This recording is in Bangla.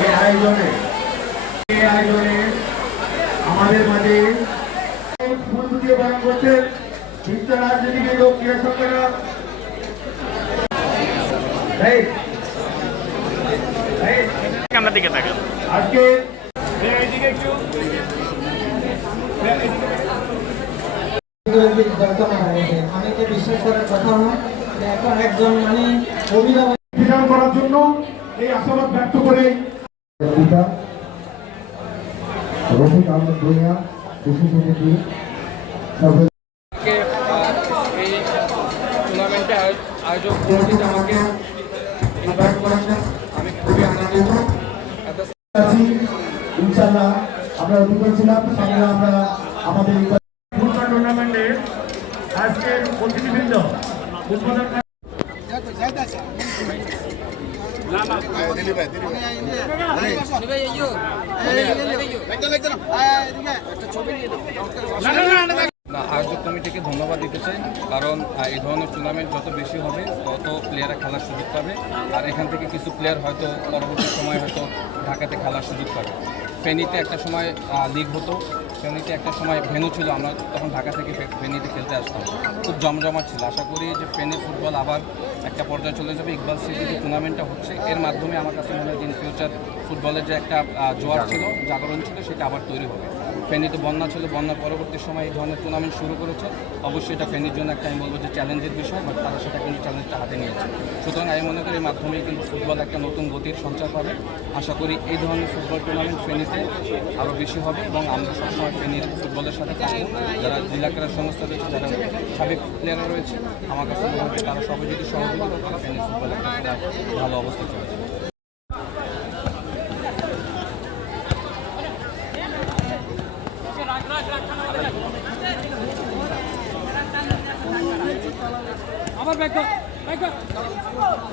এই আয়োজনে এই আয়োজনে আমাদের মাঝে ফুল দিয়ে বরণ করছেন বিশ্ব রাজনীতিক লোক ক্রীড়া সংগঠক. দিকে তাকান আজকে অনেকে বিশ্বাস করার কথা না এখন একজন মানে অভিনব করার জন্য এই আশাবাদ ব্যক্ত করে পিতা রফিক আহমেদ ভূঁইয়া কৃষি সমিতি সর্ব আজকে আহ, এই টুর্নামেন্টে আয়োজক কমিটিতে আমাকে ইনভাইট করেছেন। আমি খুবই আনন্দিত। আছি। ইনশাল্লাহ আমরা অভিজ্ঞ ছিলাম। সঙ্গে আমরা আমাদের ফুটবল টুর্নামেন্টে আজকে প্রতিনিধিবৃন্দ উদ্বোধন আয়োজক কমিটিকে ধন্যবাদ দিতে চাই, কারণ এই ধরনের টুর্নামেন্ট যত বেশি হবে, তত প্লেয়াররা খেলার সুযোগ পাবে। আর এখান থেকে কিছু প্লেয়ার হয়তো পরবর্তী সময় হয়তো ঢাকাতে খেলার সুযোগ পাবে। ফেনীতে একটা সময় লিগ হতো ফেনীতে একটা সময় ভেনু ছিল, আমরা তখন ঢাকা থেকে ফেনীতে খেলতে আসতাম। খুব জমজমাট ছিল। আশা করি যে ফেনী ফুটবল আবার একটা পর্যায়ে চলে যাবে। ইকবাল সিটি যে টুর্নামেন্টটা হচ্ছে। এর মাধ্যমে আমার কাছে মনে হয় ইন ফিউচার ফুটবলের যে একটা জোয়ার ছিল, জাগরণ ছিল, সেটা আবার তৈরি হবে। ফেনীতে বন্যা ছিল, বন্যার পরবর্তী সময় এই ধরনের টুর্নামেন্ট শুরু করেছে। অবশ্যই এটা ফেনীর জন্য একটা, আমি বলব যে চ্যালেঞ্জের বিষয় বাট তারা সেটা কিন্তু চ্যালেঞ্জটা হাতে নিয়েছে। সুতরাং আমি মনে করি এর মাধ্যমেই কিন্তু ফুটবল একটা নতুন গতির সঞ্চার পাবে। আশা করি এই ধরনের ফুটবল টুর্নামেন্ট ফেনীতে আরও বেশি হবে এবং আমরা সবসময় ফেনীর ফুটবলের সাথে যারা জেলা ক্রীড়া সংস্থা রয়েছে, যারা সাবেক প্লেয়াররা রয়েছে, আমার কাছে তারা সবাই যদি সহযোগিতা করে, ফেনীর ফুটবল একটা ভালো অবস্থা চলে Hadi hadi hadi.